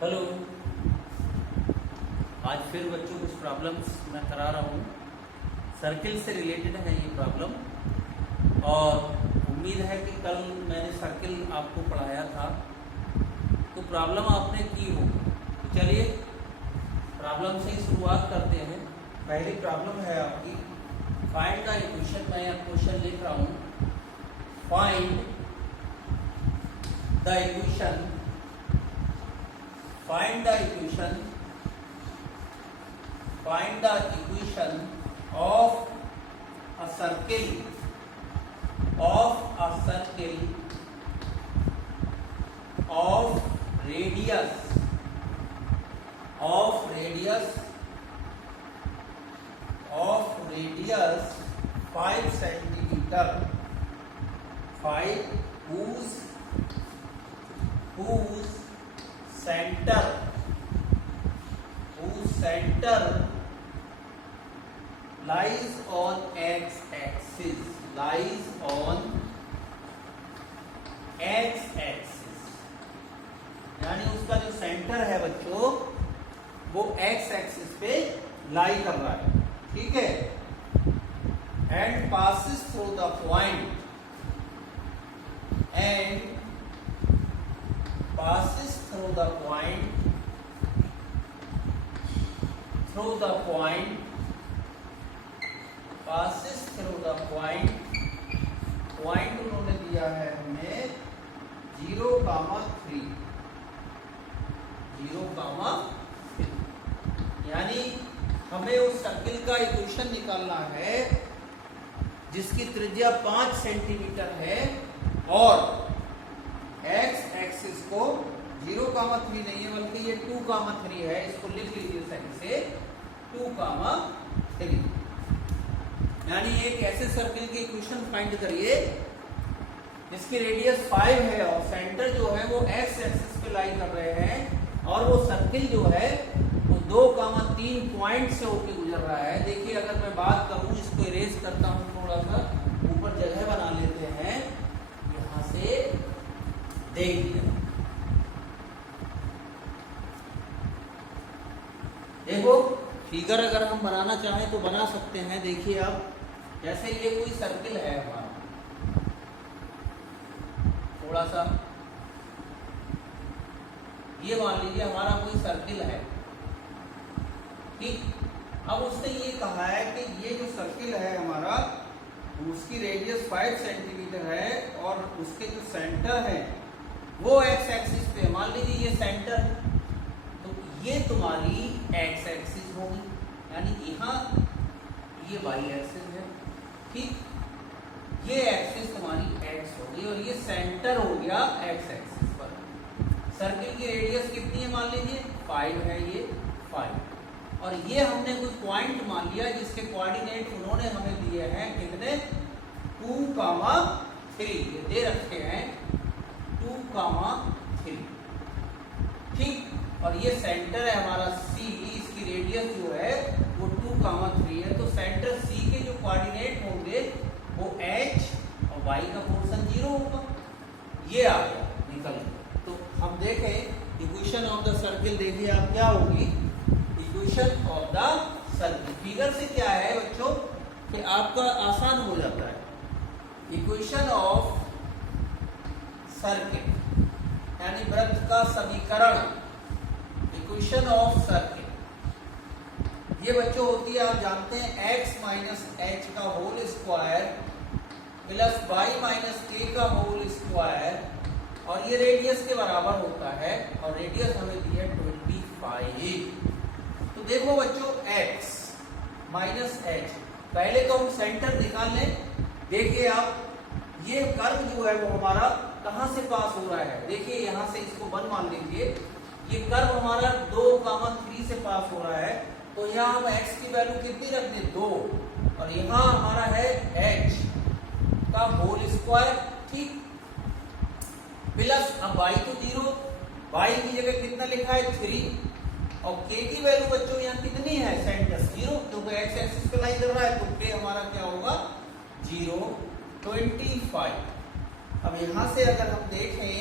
Hello. आज फिर बच्चों कुछ प्रॉब्लम्स मैं करा रहा हूँ। सर्किल से रिलेटेड है ये प्रॉब्लम, और उम्मीद है कि कल मैंने सर्किल आपको पढ़ाया था तो प्रॉब्लम आपने की होगी। तो चलिए प्रॉब्लम से ही शुरुआत करते हैं। पहली प्रॉब्लम है आपकी फाइंड द इक्वेशन। मैं यहाँ क्वेश्चन लिख रहा हूँ, find the equation, find the equation of a circle of radius 5 centimeter, whose center lies on x-axis, यानी उसका जो सेंटर है बच्चों वो x एक्सिस पे लाई कर रहा है, ठीक है। And passes through the point point उन्होंने दिया है हमें 0,3, यानी हमें उस सर्किल का इक्वेशन निकालना है जिसकी त्रिज्या 5 सेंटीमीटर है और x एक्सिस को 0,3 नहीं है बल्कि ये 2,3 है। इसको लिख लीजिए सही से, 2,3, यानी एक ऐसे सर्किल की इक्वेशन फाइंड करिए जिसकी रेडियस 5 है और सेंटर जो है वो x एक्सिस पे लाई कर रहे हैं, और वो सर्किल जो है वो 2,3 पॉइंट से होकर गुजर रहा है। देखिए अगर मैं बात करूं, इसको इरेज करता हूं, थोड़ा सा ऊपर जगह बना लेते हैं, यहां से देखिए, देखो फिगर अगर हम बनाना चाहें तो बना सकते हैं। देखिए अब जैसे ये कोई सर्किल है हमारा, थोड़ा सा ये मान लीजिए हमारा कोई सर्किल है, ठीक। अब उसने ये कहा है कि ये जो सर्किल है हमारा उसकी रेडियस 5 सेंटीमीटर है और उसके जो सेंटर है वो x एक्सिस पे, मान लीजिए ये सेंटर, तो ये तुम्हारी x एक्सिस होगी, यानी यहाँ ये y एक्सिस है, ठीक। ये एक्सिस तुम्हारी x होगी और ये सेंटर हो गया x एक्सिस पर। सर्किल की रेडियस कितनी है, मान लीजिए 5 है, ये 5, और ये हमने कुछ पॉइंट मान लिया जिसके कोऑर्डिनेट उन्होंने हमें दिए हैं कितने, 2,3, ये दे रखे हैं 2,3, ठीक। और ये सेंटर है हमारा C, इसकी रेडियस जो है वो 2,3 है, तो सेंटर C के जो कोऑर्डिनेट होंगे वो h और y का पोर्शन 0 होगा। ये आ गया निकल गया। तो हम देखें इक्वेशन ऑफ द सर्किल, देखिए आप क्या होगी equation of the circle. Figure से क्या है बच्चों कि आपका आसान हो जाता है। इक्वेशन ऑफ सर्किल यानी वृत्त का समीकरण, इक्वेशन ऑफ सर्किल ये बच्चों होती है, आप जानते हैं x माइनस h का whole square plus y minus k का होल स्क्वायर, और ये रेडियस के बराबर होता है, और रेडियस हमें दी है 25। तो देखो बच्चों x माइनस h, पहले तो हम सेंटर निकाल लें। देखिए आप ये कर्व जो है वो हमारा कहां से पास हो रहा है, देखिए यहां से इसको 1 मान लीजिए, ये कर्व हमारा 2,3 से पास हो रहा है, तो यहाँ हम x की वैल्यू कितनी रख दें, 2, और यहाँ हमारा है h का होल स्क्वायर, ठीक, प्लस अब y तो 0, y की जगह कितना लिखा है 3, और k की वैल्यू बच्चों यहाँ कितनी है, सेंटर 0, क्योंकि x एक्सिस पे लाई कर रहा है, तो k हमारा क्या होगा 0, 25। अब यहां से अगर हम देखें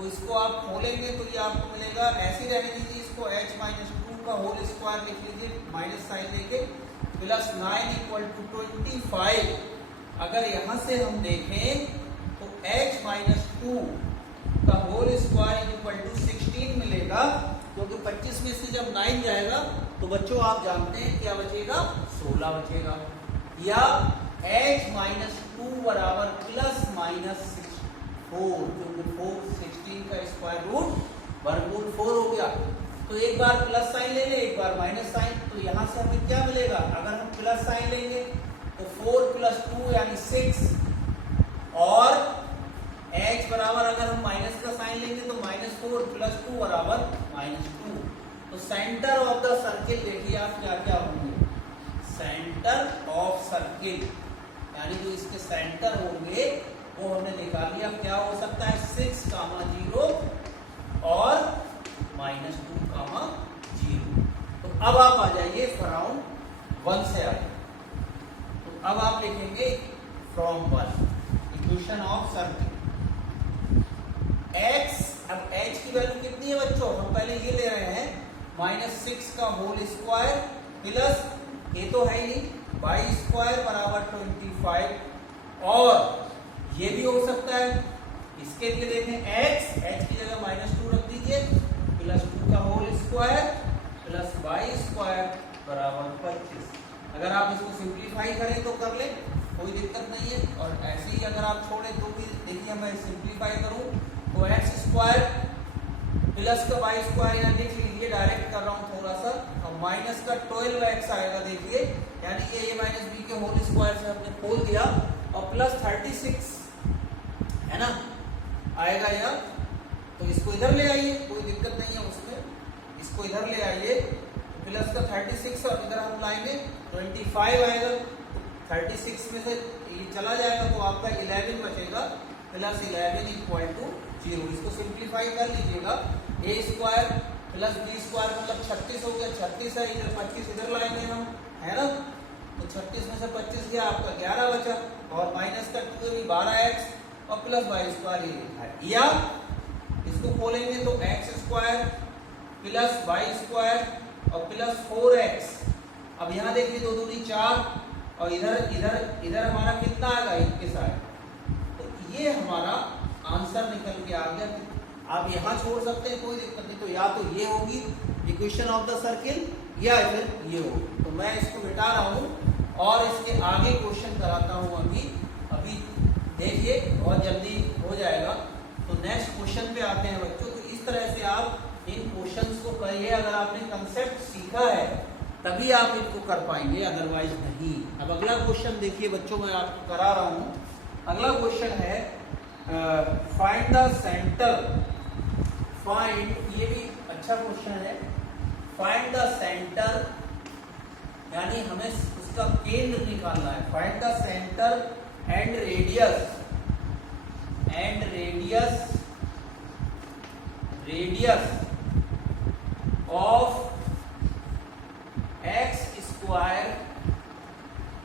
तो इसको आप खोलेंगे तो ये आपको मिलेगा, ऐसे रहने दीजिए इसको, h माइनस 2 का होल स्क्वायर लिख लीजिए माइनस साइन लेके, प्लस 9 इक्वल टू 25। अगर यहाँ से हम देखें तो h माइनस 2 का होल स्क्वायर इक्वल टू 16 मिलेगा, क्योंकि 25 में से जब 9 जाएगा तो बच्चों आप जानते हैं क्या बचेगा, 16 बचेगा। या h माइनस 2 बराबर प्लस माइनस 4, क्योंकि 4 16 का स्क्वायर रूट वर्गमूल 4 हो गया। तो एक बार प्लस साइन ले ले, एक बार माइनस साइन, तो यहाँ से हमें क्या मिलेगा, अगर हम प्लस साइन लेंगे तो 4 प्लस 2 यानी 6, और h बराबर अगर हम माइनस का साइन लेंगे तो माइनस 4 प्लस 2 बराबर माइनस 2। तो सेंटर ऑफ द सर्किल देखिए आप क्या क्या होंगे, सेंटर ऑफ सर्किल यानी जो इसके सेंटर होंगे वो हमने निकाल लिया, क्या हो सकता है 6, 0 और माइनस 2, 0। तो अब आप आ जाइए फ्रॉम 1 से आइए, तो अब आप लिखेंगे from 1 equation of circle x। अब h की वैल्यू कितनी है बच्चों, हम पहले ये ले रहे हैं माइनस 6 का होल स्क्वायर प्लस, ये तो है ही नहीं, y स्क्वायर बराबर 25, और ये भी हो सकता है, इसके लिए देखें h की जगह माइनस 2 रख दीजिए, प्लस 2 का whole square plus y square बराबर 25। अगर आप इसको सिंप्लीफाई करें तो कर ले, कोई दिक्कत नहीं है, और ऐसे ही अगर आप छोड़े तो भी देखिए, मैं सिंप्लीफाई करूं तो x स्क्वायर प्लस का y स्क्वायर यहाँ लिख लीजिए, डायरेक्ट कर रहा हूँ थोड़ा सा, और माइनस का 12x आएगा देखिए, यानी कि a माइनस b के होल स्क्वायर से हमने खोल दिया, और प्लस 36 है ना आएगा यार। तो इसको इधर ले आइए, कोई दिक्कत नहीं है उसमें, इसको इधर ले आइए, तो प्लस का 36 और इधर हम लाएंगे 25 आएगा, 36 में से ये चला जाएगा तो आपका 11 बचेगा, प्लस 11 इक्वल टू 0। इसको सिंप्लीफाई कर लीजिएगा, a square plus b square मतलब 36 हो गया, 36 है, इधर 25 इधर लाएंगे हम, है ना, तो 36 में से 25 गया आपका 11 बचा, और माइनस का 2 भी 12x, और प्लस y स्क्वायर ये लिखा है। या इसको खोलेंगे तो x square plus y square और प्लस 4x। अब यहाँ देखिए 2 दूनी 4, और इधर हमारा कितना आएगा 21 आएगा, तो ये हमारा आंसर निकल के आ गया। आप यहाँ छोड़ सकते हैं, कोई दिक्कत नहीं, तो या तो ये होगी इक्वेशन ऑफ द सर्किल, या फिर ये होगी। तो मैं इसको मिटा रहा हूँ और इसके आगे क्वेश्चन कराता हूँ। अभी देखिए बहुत जल्दी हो जाएगा। तो नेक्स्ट क्वेश्चन पे आते हैं बच्चों। तो इस तरह से आप इन क्वेश्चंस को करिए, अगर आपने कंसेप्ट सीखा है तभी आप इनको कर पाएंगे, अदरवाइज नहीं। अब अगला क्वेश्चन देखिए बच्चों, मैं आपको करा रहा हूँ। अगला क्वेश्चन है फाइंड द सेंटर, फाइंड, ये भी अच्छा क्वेश्चन है। फाइंड द सेंटर यानी हमें उसका केंद्र निकालना है। Find the centre and radius of x square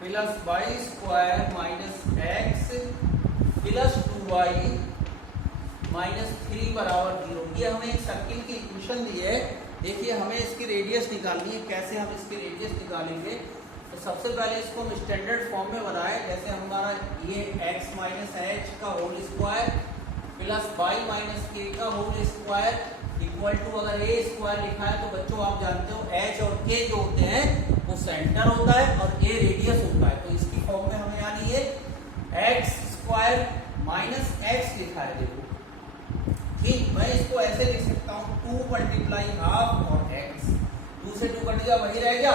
plus y square minus x plus 2y minus 3 बराबर 0। ये हमें एक सर्किल की इक्वेशन दी है। देखिए हमें इसकी रेडियस निकालनी है। कैसे हम इसकी रेडियस निकालेंगे? तो सबसे पहले इसको हम स्टैंडर्ड फॉर्म में बनाए। जैसे हमारा ये x माइनस एच का whole square plus y minus k का होल स्क्वायर इक्वल टू, अगर a स्क्वायर लिखा है तो बच्चों आप जानते हो h और k जो होते हैं वो सेंटर होता है और a रेडियस होता है। तो इसकी फॉर्म में हमें यानी ये x स्क्वायर माइनस x लिखा है। देखो ठीक, मैं इसको ऐसे लिख सकता हूँ 2 मल्टीप्लाई हाफ और x, 2 से 2 कट गया वही रह गया,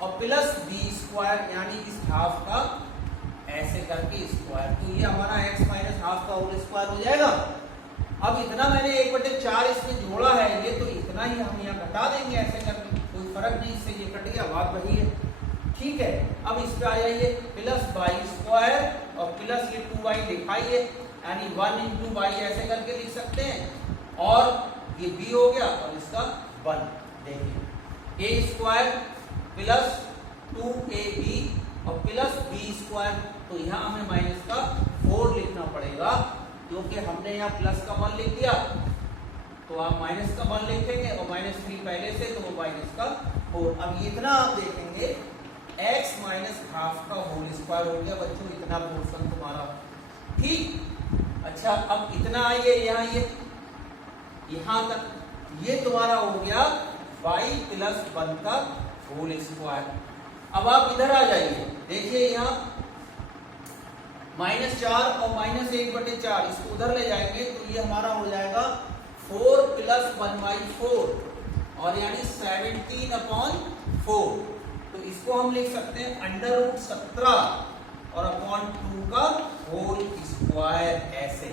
और प्लस b स्क्वायर यानी इस हाफ का ऐसे करके स्क्वायर। तो ये हमारा x माइनस हाफ का होल स्क्वायर हो जाएगा। अब इतना मैंने 1/4 इसमें जोड़ा है, ये तो इतना ही हम यहाँ घटा देंगे ऐसे करके, कोई फर्क नहीं, इससे ये कट गया, बात वही है। ठीक है, अब इस पे आ जाइए, प्लस y स्क्वायर और प्लस ये 2y लिखाइए, यानी 1 इंटू वाई ऐसे करके लिख सकते हैं, और ये b हो गया और इसका 1। देखिए a स्क्वायर प्लस 2ab और प्लस b स्क्वायर, तो यहाँ हमें माइनस का 4 लिखना पड़ेगा क्योंकि हमने यहाँ प्लस का 1 लिख दिया तो आप माइनस का 1 लिखेंगे और -3 पहले से तो वो माइनस का 4। अब इतना आप देखेंगे x माइनस हाफ का होल स्क्वायर हो गया बच्चों, इतना पोर्शन तुम्हारा। ठीक, अच्छा अब इतना आइए यहाँ तक, ये तुम्हारा हो गया y प्लस 1 का होल स्क्वायर। अब आप इधर आ जाइए, देखिए यहाँ -4 और -1/4 इसको उधर ले जाएंगे तो ये हमारा हो जाएगा 4 प्लस 1/4 और यानी 17/4। तो इसको हम लिख सकते हैं √17 और अपॉन 2 का होल स्क्वायर ऐसे।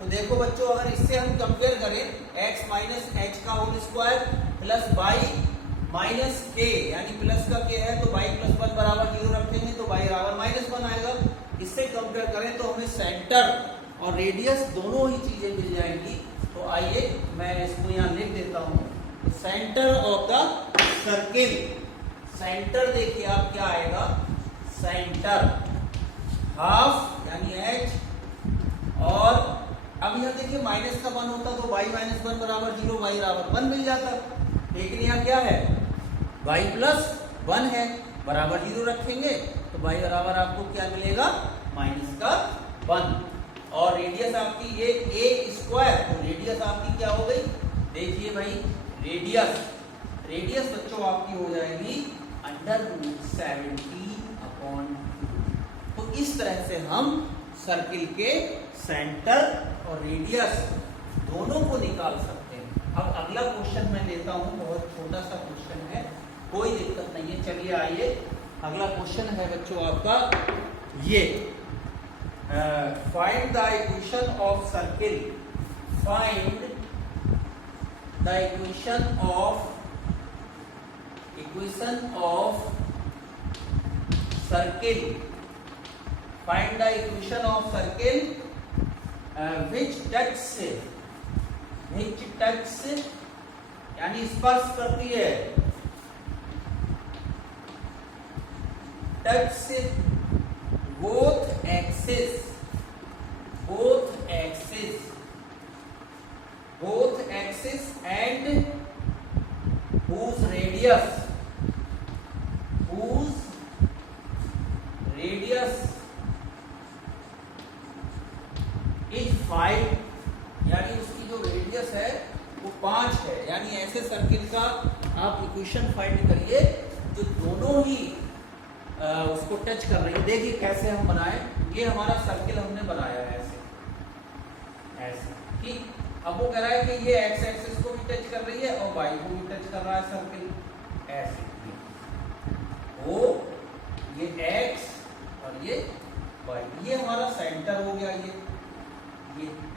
तो देखो बच्चों, अगर इससे हम कंपेयर करें x माइनस एच का whole square plus y minus k, यानी प्लस का k है तो y प्लस 1 बराबर 0 रखेंगे तो y बराबर -1 आएगा। इससे कंपेयर करें तो हमें सेंटर और रेडियस दोनों ही चीजें मिल जाएंगी। तो आइए मैं इसको यहाँ लिख देता हूँ, centre of the circle. Centre देखिए आप क्या आएगा, सेंटर हाफ यानी h, और अब यहाँ देखिए माइनस का 1 होता तो y माइनस 1 बराबर 0, y बराबर 1 मिल जाता। लेकिन यहाँ क्या है, y प्लस 1 है, बराबर 0 रखेंगे तो y बराबर आपको क्या मिलेगा, माइनस का 1। और रेडियस आपकी ये a स्क्वायर, तो रेडियस आपकी क्या हो गई, देखिए भाई रेडियस बच्चों आपकी हो जाएगी √17/2। तो इस तरह से हम सर्किल के सेंटर और रेडियस दोनों को निकाल सकते हैं। अब अगला क्वेश्चन मैं लेता हूं, बहुत छोटा सा क्वेश्चन है, कोई दिक्कत नहीं है। चलिए आइए, अगला क्वेश्चन है बच्चों आपका ये, find the equation of circle. Find the equation of circle. Find the equation of circle which touch यानी स्पर्श करती है, touch both axes and whose radius is 5, यानी उसकी जो रेडियस है वो 5 है। यानी ऐसे सर्किल का आप इक्वेशन फाइंड करिए जो दोनों ही उसको टच कर रही है। देखिए कैसे हम बनाए, ये हमारा सर्किल हमने बनाया है ऐसे, ठीक। अब वो कह रहा है कि ये एक्स एक्सिस को भी टच कर रही है और वाई को भी टच कर रहा है सर्किल ऐसे। वो ये एक्स और ये वाई, ये हमारा सेंटर हो गया, ये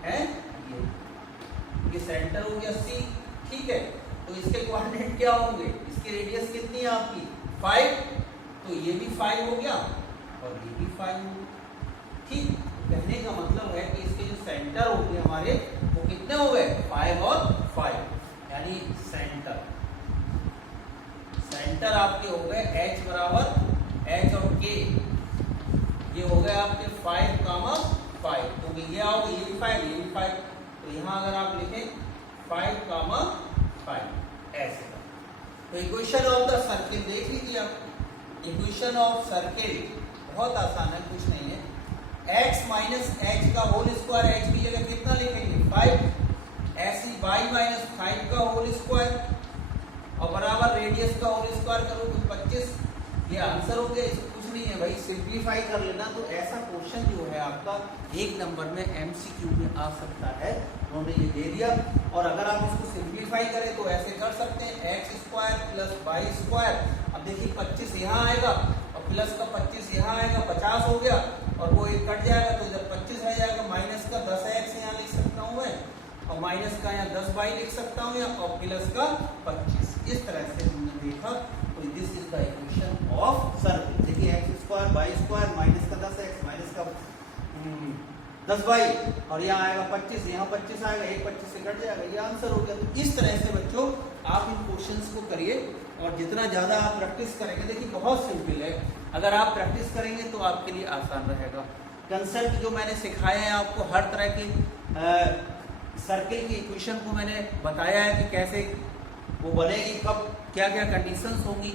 है ये सेंटर हो गया सी, ठीक है। तो इसके कोऑर्डिनेट क्या होंगे, इसकी रेडियस कितनी है आपकी 5, तो ये भी 5 हो गया और ये भी 5 हो गया, ठीक। कहने का मतलब है कि इसके जो सेंटर हो गए हमारे वो कितने हो गए, 5 और 5, यानी सेंटर आपके हो गए h बराबर h और k, ये हो गए आपके 5, 5, तो ये आओगे ये भी 5 ये भी 5, तो यहाँ अगर आप लिखें 5, 5 ऐसे। तो इक्वेशन ऑफ द सर्किल देख लीजिए आप, इक्वेशन ऑफ सर्किल बहुत आसान है, कुछ नहीं है। x माइनस एच का होल स्क्वायर, h की जगह कितना लिखेंगे 5, ऐसी y माइनस 5 का होल स्क्वायर और बराबर रेडियस का होल स्क्वायर करो तो 25, ये आंसर हो गया। इसको कुछ नहीं है भाई, सिंप्लीफाई कर लेना। तो ऐसा क्वेश्चन जो है आपका 1 नंबर में MCQ में आ सकता है, उन्होंने ये दे दिया। और अगर आप इसको सिंप्लीफाई करें तो ऐसे कर सकते हैं x square plus y square. अब देखिए 25 यहाँ आएगा और प्लस का 25 यहाँ आएगा, 50 हो गया और वो एक कट जाएगा, तो जब 25 रह जाएगा माइनस का 10x यहाँ लिख सकता हूँ मैं, और माइनस का यहाँ 10y लिख सकता हूँ या और प्लस का 25। इस तरह से हमने देखा। तो this is the equation of circle. देखिए x square y square minus का 10x माइनस का 10y और यहाँ आएगा 25, यहाँ 25 आएगा, एक 25 से कट जाएगा, ये आंसर हो गया। तो इस तरह से बच्चों आप इन क्वेश्चंस को करिए और जितना ज़्यादा आप प्रैक्टिस करेंगे, देखिए बहुत सिंपल है, अगर आप प्रैक्टिस करेंगे तो आपके लिए आसान रहेगा। कंसेप्ट जो मैंने सिखाए हैं आपको, हर तरह के सर्किल की इक्वेशन को मैंने बताया है कि कैसे वो बनेगी, कब क्या क्या कंडीशंस होंगी।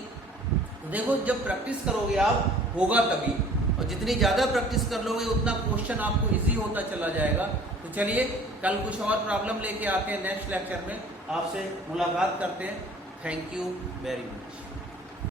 तो देखो जब प्रैक्टिस करोगे आप होगा तभी, और जितनी ज़्यादा प्रैक्टिस कर लोगे उतना क्वेश्चन आपको इजी होता चला जाएगा। तो चलिए कल कुछ और प्रॉब्लम लेके आते हैं नेक्स्ट लेक्चर में, आपसे मुलाकात करते हैं। Thank you very much.